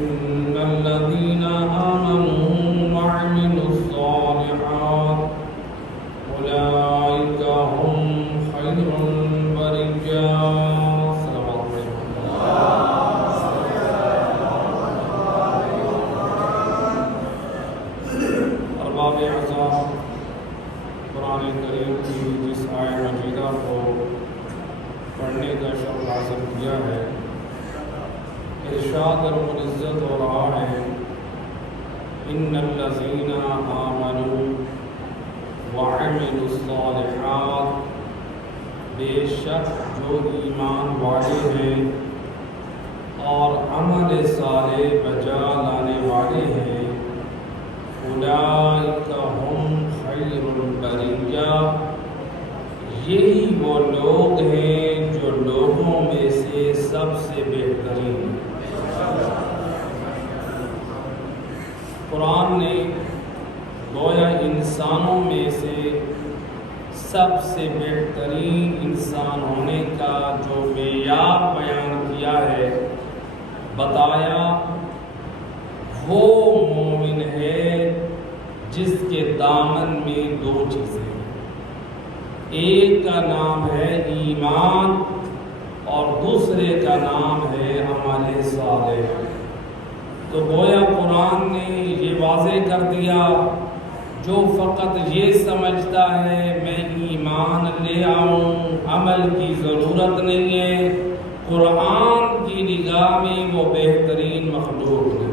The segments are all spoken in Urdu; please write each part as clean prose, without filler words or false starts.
إن الذين آمنوا وعملوا الصالحات أولئك هم خير البرية. ارباب اعظام قرآن کریم کی جس آیت مجیدہ کو پڑھنے کا شرف حاصل کیا ہے، ارشاد رب العزت ہو رہا ہے ان الذین آمنوا وعملوا الصالحات، بے شک جو ایمان والے ہیں اور عمل صالح بجا لانے والے ہیں، اولئک ہم خیر البریہ، یہی وہ لوگ ہیں جو لوگوں میں سے سب سے بہترین۔ قرآن نے گویا انسانوں میں سے سب سے بہترین انسان ہونے کا جو معیار بیان کیا ہے، بتایا وہ مومن ہے جس کے دامن میں دو چیزیں، ایک کا نام ہے ایمان اور دوسرے کا نام ہے عمل صالح۔ تو گویا قرآن نے یہ واضح کر دیا، جو فقط یہ سمجھتا ہے میں ایمان لے آؤں، عمل کی ضرورت نہیں ہے، قرآن کی نگاہ میں وہ بہترین مخلوق ہے۔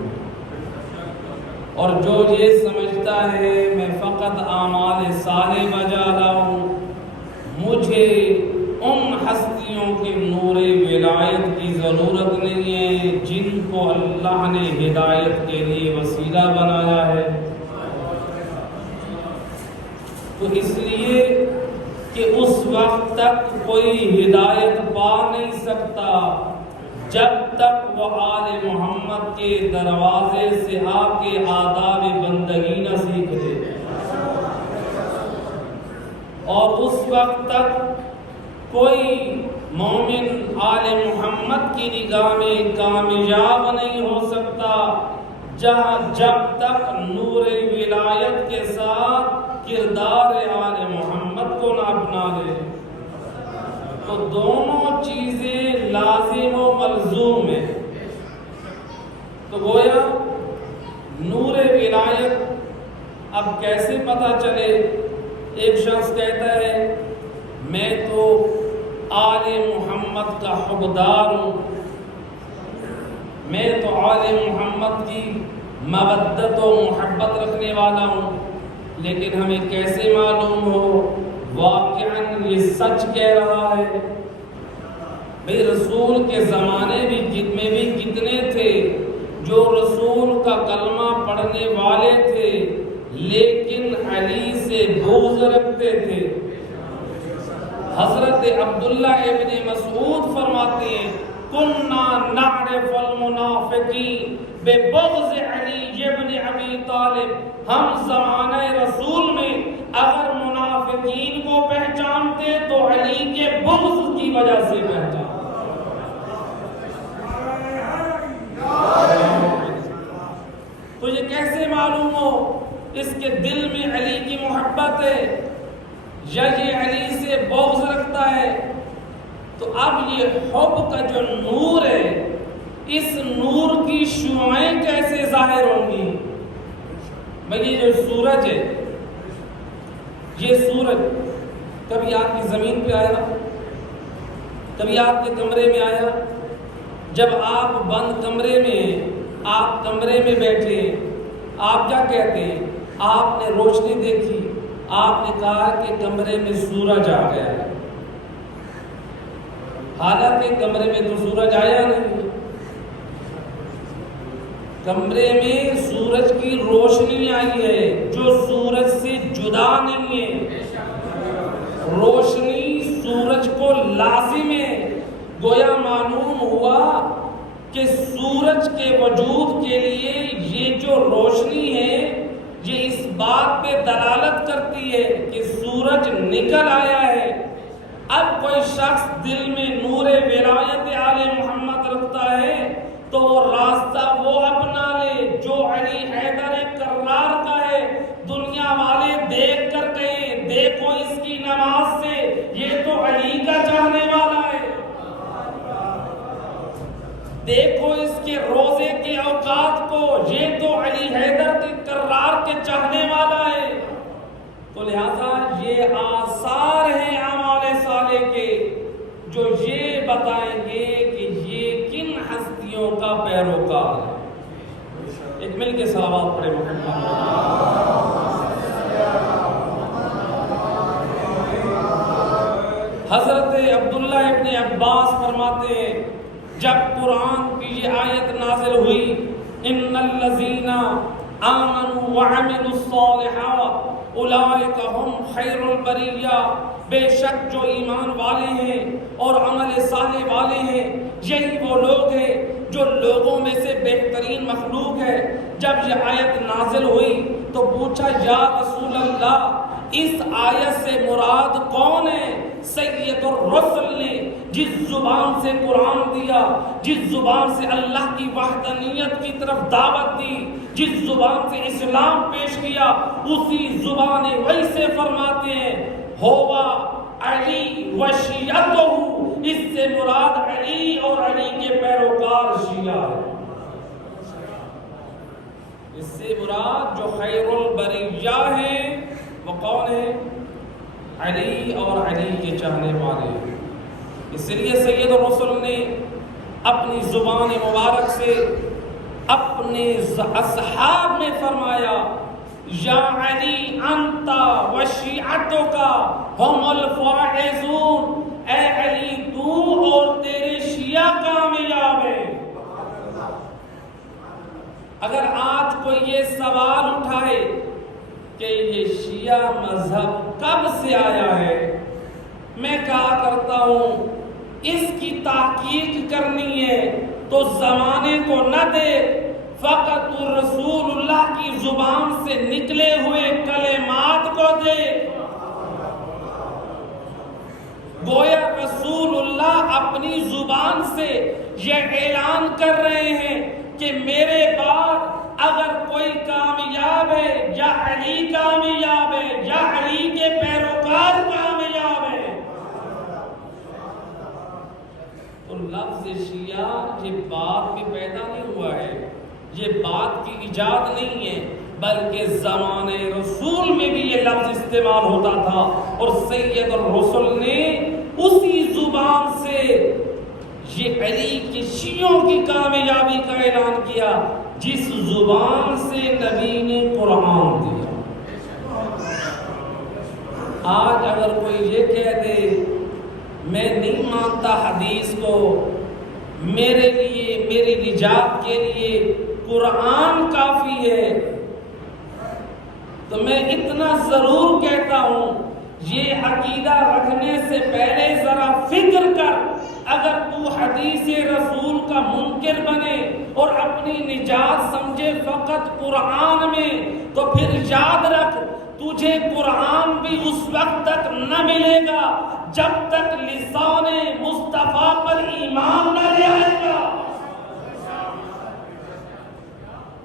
اور جو یہ سمجھتا ہے میں فقط اعمال صالح بجا لاؤں، مجھے ان ہستیوں کے نور ولایت کی ضرورت نہیں ہے جن کو اللہ نے ہدایت کے لیے وسیلہ بنایا ہے، تو اس لیے کہ اس وقت تک کوئی ہدایت پا نہیں سکتا جب تک وہ آل محمد کے دروازے سے آ کے آداب بندگی نہ سیکھ لے، اور اس وقت تک کوئی مومن آل محمد کی نگاہ میں کامیاب نہیں ہو سکتا جب تک نور ولایت کے ساتھ کردار آل محمد کو نہ اپنا لے۔ تو دونوں چیزیں لازم و ملزوم ہیں۔ تو گویا نور ولایت اب کیسے پتہ چلے؟ ایک شخص کہتا ہے میں تو آل محمد کا حقدار ہوں، میں تو آل محمد کی مودت و محبت رکھنے والا ہوں، لیکن ہمیں کیسے معلوم ہو واقعاً یہ سچ کہہ رہا ہے؟ بھئی رسول کے زمانے میں بھی کتنے تھے جو رسول کا کلمہ پڑھنے والے تھے لیکن علی سے بغض رکھتے تھے۔ حضرت عبداللہ ابن مسعود فرماتے ہیں کننا نعرف المنافقین ببغض علی ابن ابی طالب، ہم زمانہ رسول میں اگر منافقین کو پہچانتے تو علی کے بغض کی وجہ سے پہچانتے۔ تو یہ کیسے معلوم ہو اس کے دل میں علی کی محبت ہے یا یہ علی سے بغض رکھتا ہے؟ تو اب یہ حب کا جو نور ہے، اس نور کی شعاعیں کیسے ظاہر ہوں گی؟ بھئی یہ جو سورج ہے، یہ سورج کبھی آپ کی زمین پہ آیا، کبھی آپ کے کمرے میں آیا؟ جب آپ بند کمرے میں، آپ کمرے میں بیٹھے، آپ کیا کہتے ہیں؟ آپ نے روشنی دیکھی، آپ نے کہا کہ کمرے میں سورج آ گیا ہے، حالانکہ کمرے میں تو سورج آیا نہیں، کمرے میں سورج کی روشنی آئی ہے جو سورج سے جدا نہیں ہے، روشنی سورج کو لازم ہے۔ گویا معلوم ہوا کہ سورج کے وجود کے لیے یہ جو روشنی ہے یہ اس بات پہ دلالت کرتی ہے کہ سورج نکل آیا ہے۔ اب کوئی شخص دل میں نور ولایت آل محمد رکھتا ہے تو وہ راستہ وہ اپنا علی حیدر کرار کا ہے، دنیا والے دیکھ کر کہیں دیکھو اس کی نماز سے یہ تو علی کا چاہنے والا ہے، دیکھو اس کے روزے کے اوقات کو یہ تو علی حیدر کے کرار کے چاہنے والا ہے۔ تو لہذا یہ آثار ہیں اعمال صالح کے جو یہ بتائیں گے کہ یہ کن ہستیوں کا پیروکار ہے۔ ایک مل کے صلوات پڑھے محمد۔ حضرت عبداللہ ابن عباس فرماتے ہیں جب قرآن کی یہ آیت نازل ہوئی ان الذین آمنوا وعملوا الصالحات اولئک هم خیر البریہ، بے شک جو ایمان والے ہیں اور عمل صالح والے ہیں یہی وہ لوگ ہیں جو لوگوں میں سے بہترین مخلوق ہے۔ جب یہ آیت نازل ہوئی تو پوچھا یا رسول اللہ اس آیت سے مراد کون ہے؟ سید الرسل نے جس زبان سے قرآن دیا، جس زبان سے اللہ کی وحدانیت کی طرف دعوت دی، جس زبان سے اسلام پیش کیا، اسی زبان وہی سے فرماتے ہیں ہوا علی وشیعتہ، اس سے مراد علی اور علی کے پیروکار شیعہ ہے۔ اس سے مراد جو خیر البریہ ہیں وہ کون ہے؟ علی اور علی کے چاہنے والے۔ اس لیے سید الرسل نے اپنی زبان مبارک سے اپنے اصحاب میں فرمایا یا علی انت وشیعتک ہم الفائزون، اے علی تو اور تیرے شیعہ کامیاب ہیں۔ اگر آج کوئی یہ سوال اٹھائے کہ یہ شیعہ مذہب کب سے آیا ہے، میں کہا کرتا ہوں اس کی تحقیق کرنی ہے تو زمانے کو نہ دے، فقط رسول اللہ کی زبان سے نکلے ہوئے کلمات کو دے۔ گویا رسول اللہ اپنی زبان سے یہ اعلان کر رہے ہیں کہ میرے بعد اگر کوئی کامیاب ہے یا علی کامیاب ہے یا علی کے پیروکار کامیاب ہے۔ تو لفظ شیعہ یہ بات بھی پیدا نہیں ہوا ہے، یہ بات کی ایجاد نہیں ہے، بلکہ زمانے رسول میں بھی یہ لفظ استعمال ہوتا تھا، اور سید الرسل نے اسی زبان سے یہ علی کے شیعوں کی کامیابی کا اعلان کیا جس زبان سے نبی نے قرآن دیا۔ آج اگر کوئی یہ کہہ دے میں نہیں مانتا حدیث کو، میرے لیے میری نجات کے لیے قرآن کافی ہے، تو میں اتنا ضرور کہتا ہوں یہ عقیدہ رکھنے سے پہلے ذرا فکر کر، اگر تو حدیث رسول کا منکر بنے اور اپنی نجات سمجھے فقط قرآن میں، تو پھر یاد رکھ تجھے قرآن بھی اس وقت تک نہ ملے گا جب تک لسان مصطفیٰ پر ایمان نہ لے آئے گا۔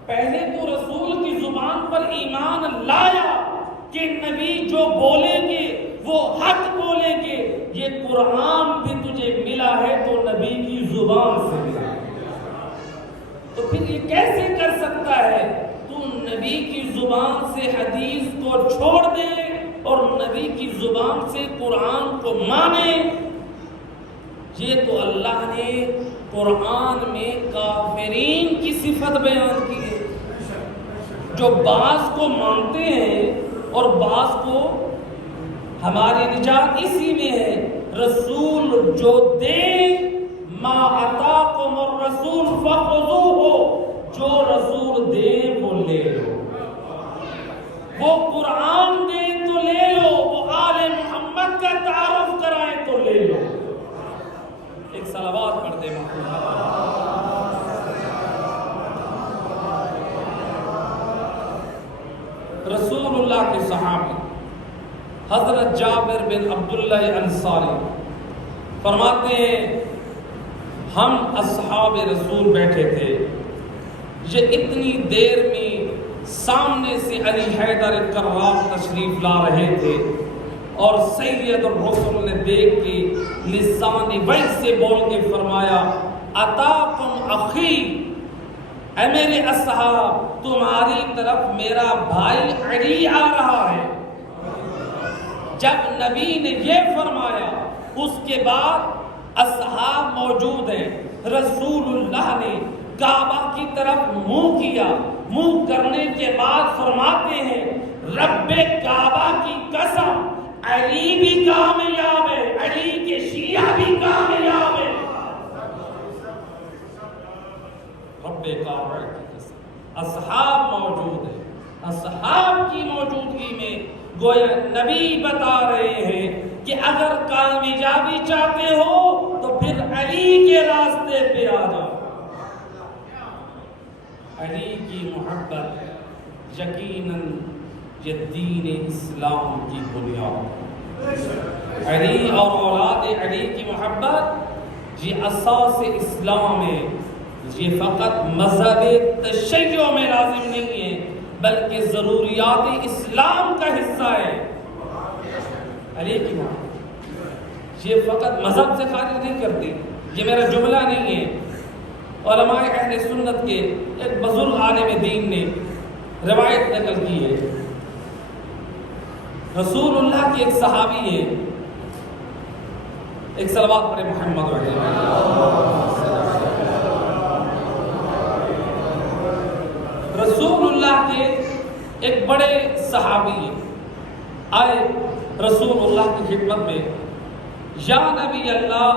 پہلے تو رسول کی زبان پر ایمان لایا کہ نبی جو بولیں گے وہ حق بولیں گے، یہ قرآن بھی تجھے ملا ہے تو نبی کی زبان سے ملا ہے، تو پھر یہ کیسے کر سکتا ہے تو نبی کی زبان سے حدیث کو چھوڑ دے اور نبی کی زبان سے قرآن کو مانے؟ یہ تو اللہ نے قرآن میں کافرین کی صفت بیان کی ہے، جو بعض کو مانتے ہیں اور بعض کو ہماری نجات اسی میں ہے۔ رسول جو دے ما عطاکم الرسول فخذوہ، جو رسول دے وہ لے لو، وہ قرآن دے تو لے لو، وہ آل محمد کا تعارف کرائے تو لے لو۔ ایک صلوات پڑھ دے محمد۔ رسول اللہ کے صحابی حضرت جابر بن عبداللہ انصاری فرماتے ہیں ہم اصحاب رسول بیٹھے تھے، یہ اتنی دیر میں سامنے سے علی حیدر کرار تشریف لا رہے تھے اور سید الرسل نے دیکھ کے لسان وحی سے بول کے فرمایا اتاکم اخی، اے میرے اصحاب تمہاری طرف میرا بھائی علی آ رہا ہے۔ جب نبی نے یہ فرمایا اس کے بعد اصحاب موجود ہیں، رسول اللہ نے کعبہ کی طرف منہ کیا، منہ کرنے کے بعد فرماتے ہیں رب کعبہ کی قسم علی بھی کامیاب ہے، علی کے شیعہ بھی کامیاب ہے۔ رب کعبہ کی قسم، اصحاب موجود ہیں، اصحاب کی موجودگی میں گویا نبی بتا رہے ہیں کہ اگر کامیابی چاہتے ہو تو پھر علی کے راستے پہ آ جاؤ۔ علی کی محبت یقیناً یہ دین اسلام کی بنیاد، علی اور اولاد علی کی محبت یہ اساس اسلام ہے۔ یہ فقط مذہب تشیع میں لازم نہیں ہے بلکہ ضروریات اسلام کا حصہ ہے۔ علی کی محبت یہ فقط مذہب سے خارج نہیں کرتی، یہ میرا جملہ نہیں ہے، علماء اہل سنت کے ایک بزرگ عالم دین نے روایت نقل کی ہے۔ رسول اللہ کے ایک صحابی ہے، ایک صلوات پڑھے محمد رسول اللہ کے ایک بڑے صحابی ہیں، آئے رسول اللہ کی خدمت میں، یا نبی اللہ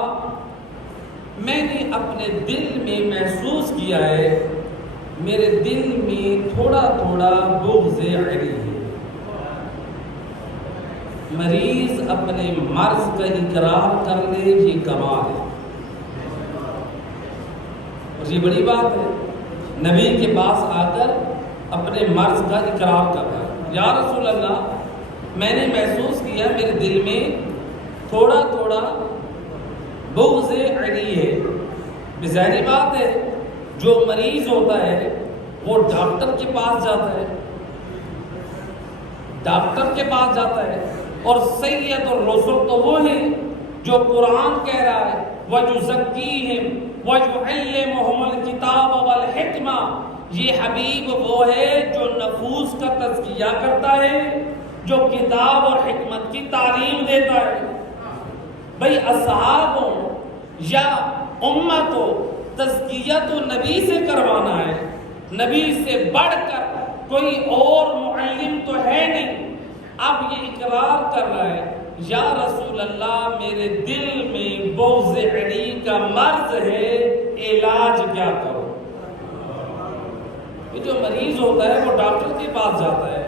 میں نے اپنے دل میں محسوس کیا ہے میرے دل میں تھوڑا تھوڑا بغض علی ہے۔ مریض اپنے مرض کا اقرار کر لے یہ کمال ہے، اور یہ بڑی بات ہے۔ نبی کے پاس آ کر اپنے مرض کا اقرار کر رہا ہے، یا رسول اللہ میں نے محسوس کیا میرے دل میں تھوڑا تھوڑا بغض علی ہے۔ بظاہری بات ہے جو مریض ہوتا ہے وہ ڈاکٹر کے پاس جاتا ہے، ڈاکٹر کے پاس جاتا ہے، اور سید الرسل تو وہ ہیں جو قرآن کہہ رہا ہے وَيُزَكِّيهِمْ وَيُعَلِّمُهُمُ الْكِتَابَ وَالْحِكْمَةَ، یہ حبیب وہ ہے جو نفوس کا تزکیہ کرتا ہے، جو کتاب اور حکمت کی تعلیم دیتا ہے۔ بھئی اصحاب ہو یا امت ہو، تزکیہ تو نبی سے کروانا ہے، نبی سے بڑھ کر کوئی اور معلم تو ہے نہیں۔ اب یہ اقرار کر رہا ہے یا رسول اللہ میرے دل میں بغض علی کا مرض ہے، علاج کیا کرو؟ یہ جو مریض ہوتا ہے وہ ڈاکٹر کے پاس جاتا ہے۔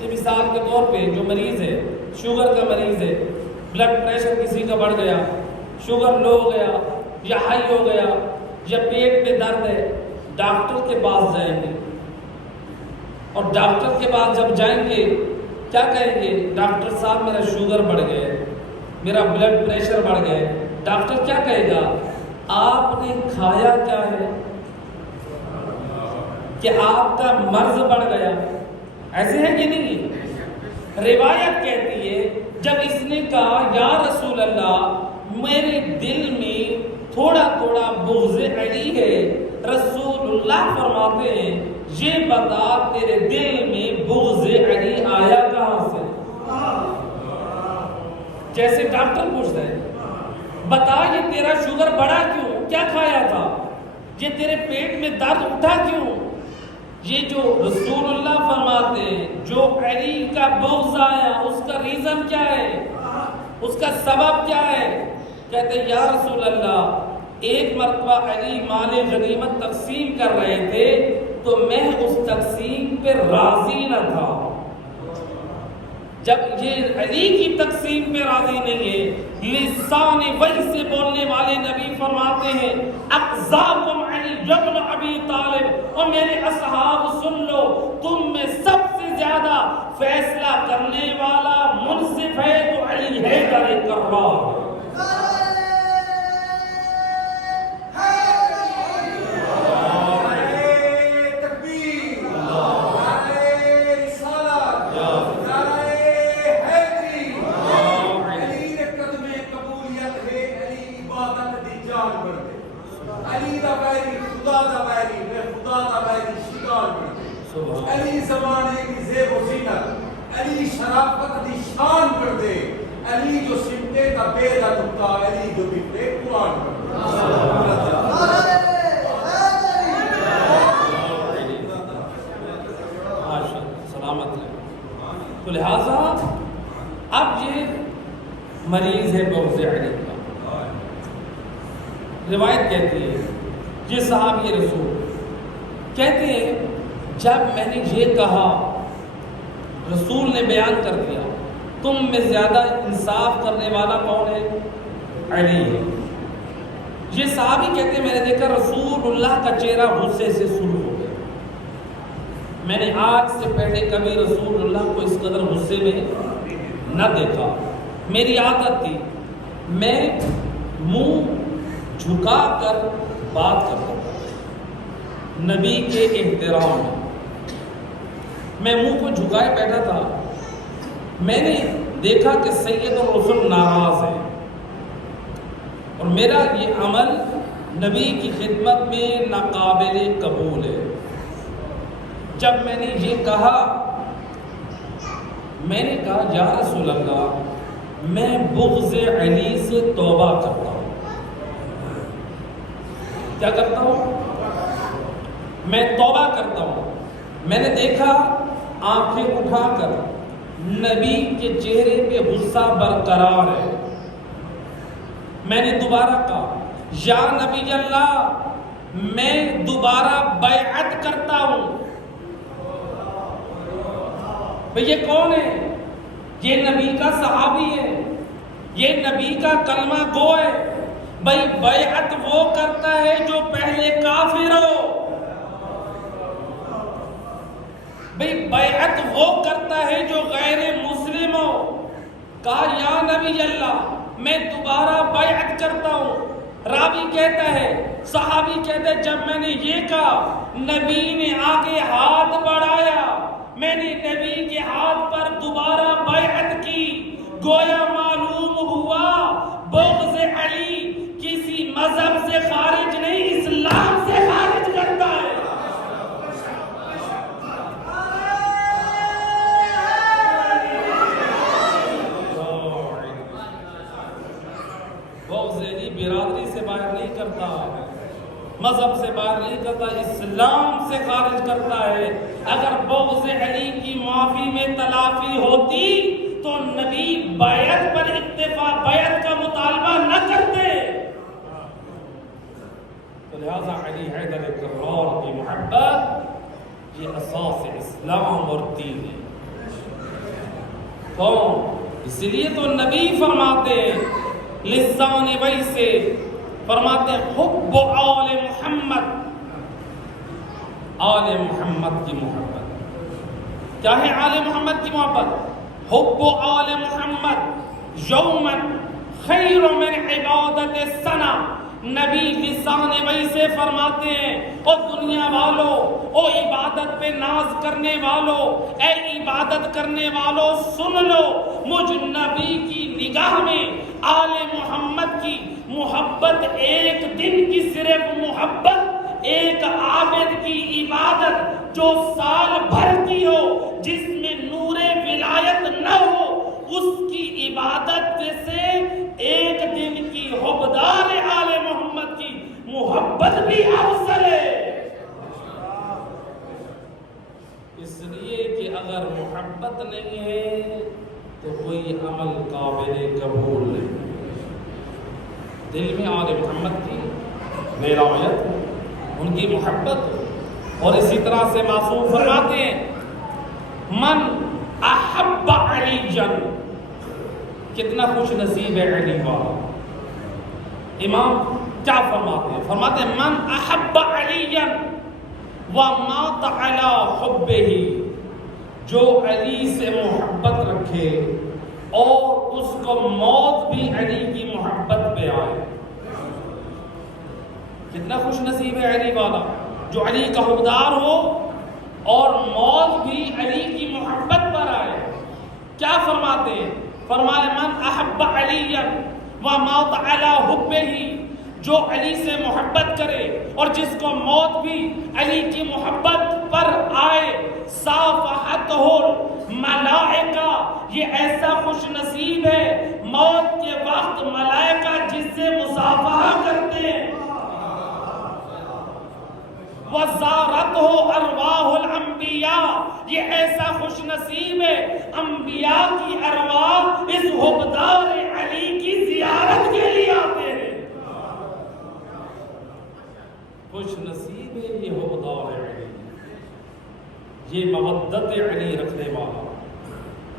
یہ مثال کے طور پہ جو مریض ہے، شوگر کا مریض ہے، بلڈ پریشر کسی کا بڑھ گیا، شوگر لو ہو گیا یا ہائی ہو گیا یا پیٹ میں درد ہے، ڈاکٹر کے پاس جائیں گے، اور ڈاکٹر کے پاس جب جائیں گے کیا کہیں گے؟ ڈاکٹر صاحب میرا شوگر بڑھ گیا، میرا بلڈ پریشر بڑھ گیا۔ ڈاکٹر کیا کہے گا؟ آپ نے کھایا کیا ہے کہ آپ کا مرض بڑھ گیا؟ ایسے ہے کہ نہیں؟ روایت کہتی ہے جب اس نے کہا یا رسول اللہ میرے دل میں تھوڑا تھوڑا بغض علی ہے، رسول اللہ فرماتے ہیں یہ بتا تیرے دل میں بغض علی آیا کہاں سے؟ جیسے ڈاکٹر پوچھتا ہے بتا یہ تیرا شوگر بڑھا کیوں، کیا کھایا تھا، یہ تیرے پیٹ میں درد اٹھا کیوں؟ یہ جو رسول اللہ فرماتے ہیں جو علی کا بغض آیا اس کا ریزن کیا ہے، اس کا سبب کیا ہے؟ کہتے ہیں یا رسول اللہ ایک مرتبہ علی مال غنیمت تقسیم کر رہے تھے تو میں اس تقسیم پہ راضی نہ تھا۔ جب یہ علی کی تقسیم پہ راضی نہیں ہے، لسان وحی سے بولنے والے نبی فرماتے ہیں اقزاکم علی ابن ابی طالب، اور میرے اصحاب سن لو تم میں سب سے زیادہ فیصلہ کرنے والا منصف ہے تو علی حیدر کرار۔ خدا دا ویری میں خدا دا ویری شکار کردے علی زمانے کی زیب و زینت علی شرافت دی شان کردے علی جو سمتے کا بے دا نکتا علی جو بکتے قرآن کردے سلامت ہے. تو لہٰذا اب یہ مریض ہے بغض علی کا. روایت کہتی ہے یہ صحابی رسول کہتے ہیں جب میں نے یہ کہا رسول نے بیان کر دیا تم میں زیادہ انصاف کرنے والا کون ہے؟ علی ہے. یہ صحابی کہتے ہیں میں نے دیکھا رسول اللہ کا چہرہ غصے سے سرخ ہو گیا. میں نے آج سے پہلے کبھی رسول اللہ کو اس قدر غصے میں نہ دیکھا. میری عادت تھی میں منہ جھکا کر بات کرتا تھا نبی کے احترام میں منہ کو جھکائے بیٹھا تھا. میں نے دیکھا کہ سید الرسل ناراض ہے اور میرا یہ عمل نبی کی خدمت میں ناقابل قبول ہے. جب میں نے یہ کہا میں نے کہا یا رسول اللہ میں بغض علی سے توبہ کرتا ہوں. کیا کرتا ہوں؟ میں توبہ کرتا ہوں. میں نے دیکھا آنکھیں اٹھا کر نبی کے چہرے پہ غصہ برقرار ہے. میں نے دوبارہ کہا یا نبی اللہ میں دوبارہ بیعت کرتا ہوں. بھئی یہ کون ہے؟ یہ نبی کا صحابی ہے, یہ نبی کا کلمہ گو ہے. بھئی بیعت وہ کرتا ہے جو پہلے کافر ہو. بھئی بیعت وہ کرتا ہے جو غیر مسلم ہو. کہا یا نبی اللہ میں دوبارہ بیعت کرتا ہوں. راوی کہتا ہے صحابی کہتا ہے جب میں نے یہ کہا نبی نے آگے ہاتھ بڑھایا. میں نے نبی کے ہاتھ پر دوبارہ بیعت کی. گویا معلوم ہوا بغض علی کسی مذہب سے خارج نہیں اسلام سے خارج کرتا ہے. بغض علی برادری سے باہر نہیں کرتا, مذہب سے باہر نہیں کرتا, اسلام سے خارج کرتا ہے. اگر بغض علی کی معافی میں تلافی ہوتی تو نبی بیعت پر اکتفا بیعت کا مطالبہ نہ کرتے. تو لہذا علی حیدر کرار کی محبت یہ اساس اسلام اور دین ہے. کون؟ اس لیے تو نبی فرماتے ہیں لسان وی سے فرماتے ہیں حب آل محمد, آل محمد کی محبت. کیا ہے آل محمد کی محبت؟ حب آل محمد یومن خیر من عبادت سنہ. نبی لسان وی سے فرماتے ہیں او دنیا والو, او عبادت پہ ناز کرنے والو, اے عبادت کرنے والو سن لو, مجھ نبی کی نگاہ میں آل محمد کی محبت ایک دن کی صرف محبت, ایک عابد کی عبادت جو سال بھر کی ہو, جس میں نور ولایت نہ ہو, اس کی عبادت سے ایک دن کی حبدار آل محمد کی محبت بھی افضل ہے. اس لیے کہ اگر محبت نہیں ہے تو کوئی عمل قابل قبول نہیں. دل میں آل محمد کی ولایت, ان کی محبت. اور اسی طرح سے معصوم فرماتے ہیں من احب علی جن, کتنا خوش نصیب ہے علی والا. امام کیا فرماتے ہیں؟ فرماتے ہیں من احب علی ومات علی حبہ, جو علی سے محبت رکھے اور اس کو موت بھی علی کی محبت پہ آئے. کتنا خوش نصیب ہے علی والا جو علی کا حبدار ہو اور موت بھی علی کی محبت پر آئے. کیا فرماتے ہیں؟ فرمائے من احب علی ومات علی حبہ, جو علی سے محبت کرے اور جس کو موت بھی علی کی محبت پر آئے، صافحتہ الملائکہ، یہ ایسا خوش نصیب ہے موت کے وقت ملائکہ جس سے مصافحہ کرتے ہیں۔ وزارتہ ارواح الانبیاء، یہ ایسا خوش نصیب ہے انبیاء کی ارواح اس حبدار علی کی زیارت کے لیے آتے ہیں۔ خوش نصیب ہے یہ حبدار علی، یہ مودت علی رکھنے والا،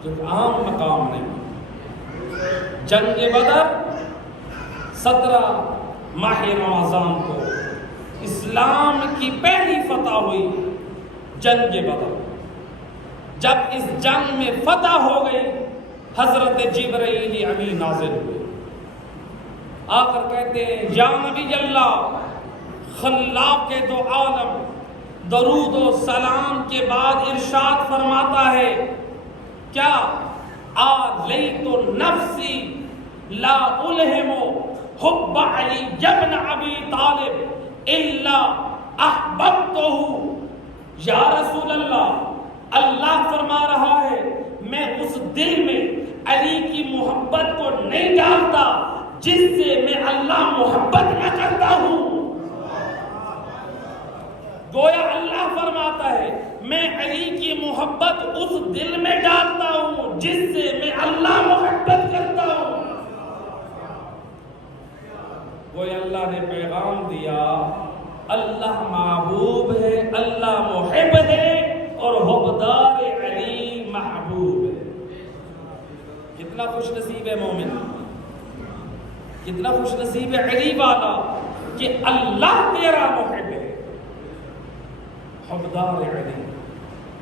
جو عام مقام نہیں۔ جنگ بدر 17 ماہ رمضان کو اسلام کی پہلی فتح ہوئی، جنگ بدر۔ جب اس جنگ میں فتح ہو گئی، حضرت جبرائیل امین نازل ہوئے، آ کر کہتے ہیں یا نبی اللہ، خلاق دو عالم درود و سلام کے بعد ارشاد فرماتا ہے کیا آلیت نفسی لا الہم حب علی ابن ابی طالب الا احببتہ۔ یا رسول اللہ، اللہ فرما رہا ہے میں اس دل میں علی کی محبت کو نہیں ڈالتا جس سے میں اللہ محبت نہ کرتا ہوں۔ گویا اللہ فرماتا ہے میں علی کی محبت اس دل میں ڈالتا ہوں جس سے میں اللہ محبت کرتا ہوں۔ گویا اللہ نے پیغام دیا اللہ محبوب ہے، اللہ محب ہے، اور حبدار علی محبوب ہے۔ کتنا خوش نصیب ہے مومن، کتنا خوش نصیب ہے علی والا کہ اللہ تیرا محب ہے، حبدار علی۔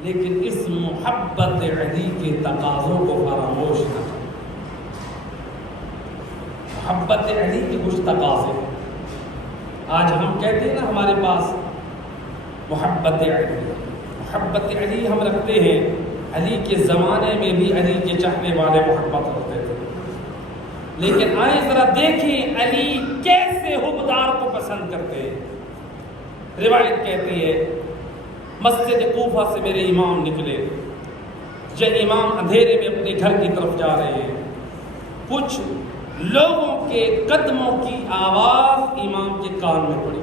لیکن اس محبت علی کے تقاضوں کو فراموش نہ کریں۔ محبت علی کے کچھ تقاضے، آج ہم کہتے ہیں نا ہمارے پاس محبت علی، محبت علی ہم رکھتے ہیں۔ علی کے زمانے میں بھی علی کے چاہنے والے محبت رکھتے تھے، لیکن آئیں ذرا دیکھیں علی کیسے حبدار کو پسند کرتے ہیں۔ روایت کہتی ہے مسجد کوفہ سے میرے امام نکلے، جب امام اندھیرے میں اپنے گھر کی طرف جا رہے ہیں، کچھ لوگوں کے قدموں کی آواز امام کے کان میں پڑی،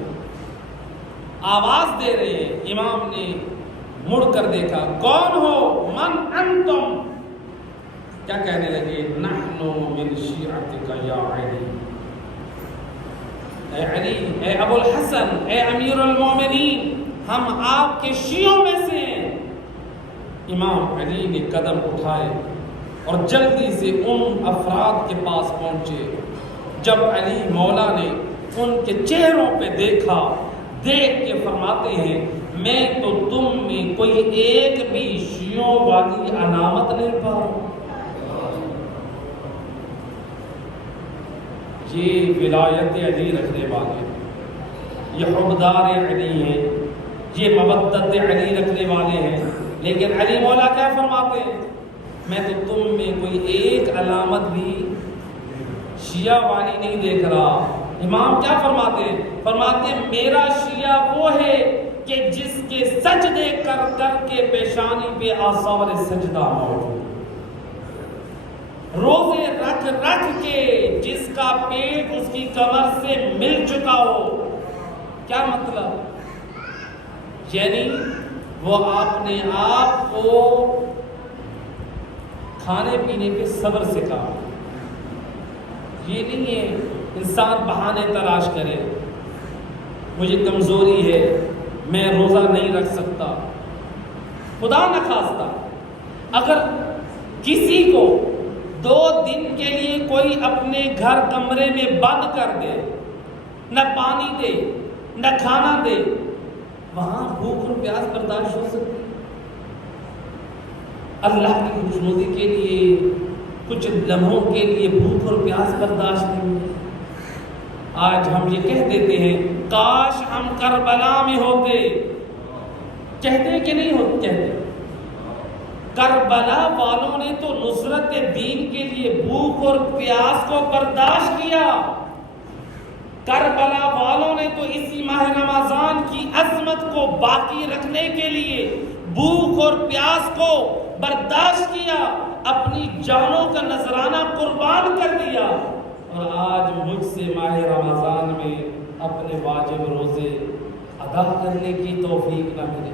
آواز دے رہے ہیں۔ امام نے مڑ کر دیکھا، کون ہو؟ من انتم؟ کیا کہنے لگے؟ نحن من شیعتک یا علی، اے علی، اے ابو الحسن، اے امیر المومنین، ہم آپ کے شیعوں میں سے ہیں۔ امام علی نے قدم اٹھائے اور جلدی سے ان افراد کے پاس پہنچے۔ جب علی مولا نے ان کے چہروں پہ دیکھا، دیکھ کے فرماتے ہیں میں تو تم میں کوئی ایک بھی شیعوں والی علامت نہیں پا رہا۔ یہ ولایت علی رکھنے والے، یہ حبدار علی ہیں، یہ مودت علی رکھنے والے ہیں۔ لیکن علی مولا کیا فرماتے ہیں؟ میں تو تم میں کوئی ایک علامت بھی شیعہ والی نہیں دیکھ رہا۔ امام کیا فرماتے ہیں؟ فرماتے ہیں میرا شیعہ وہ ہے کہ جس کے سجدے کر کر کے پیشانی پہ آثار سجدہ موجود، روزے رکھ رکھ کے جس کا پیٹ اس کی کمر سے مل چکا ہو۔ کیا مطلب؟ یعنی وہ اپنے آپ کو کھانے پینے کے صبر سے کہا۔ یہ نہیں ہے انسان بہانے تلاش کرے، مجھے کمزوری ہے، میں روزہ نہیں رکھ سکتا۔ خدا نہ خواستہ اگر کسی کو 2 دن کے لیے کوئی اپنے گھر کمرے میں بند کر دے، نہ پانی دے نہ کھانا دے، وہاں بھوک اور پیاس برداشت ہو سکتی؟ اللہ کی خوشنودی کے لیے کچھ لمحوں کے لیے بھوک اور پیاس برداشت نہیں ہے۔ آج ہم یہ کہہ دیتے ہیں کاش ہم کربلا میں ہوتے، کہتے کہ نہیں ہوتے؟ کہتے کربلا والوں نے تو نصرت دین کے لیے بھوک اور پیاس کو برداشت کیا، کربلا والوں نے تو اسی ماہ رمضان کی عظمت کو باقی رکھنے کے لیے بھوک اور پیاس کو برداشت کیا، اپنی جانوں کا نذرانہ قربان کر دیا، اور آج مجھ سے ماہ رمضان میں اپنے واجب روزے ادا کرنے کی توفیق نہ ملے۔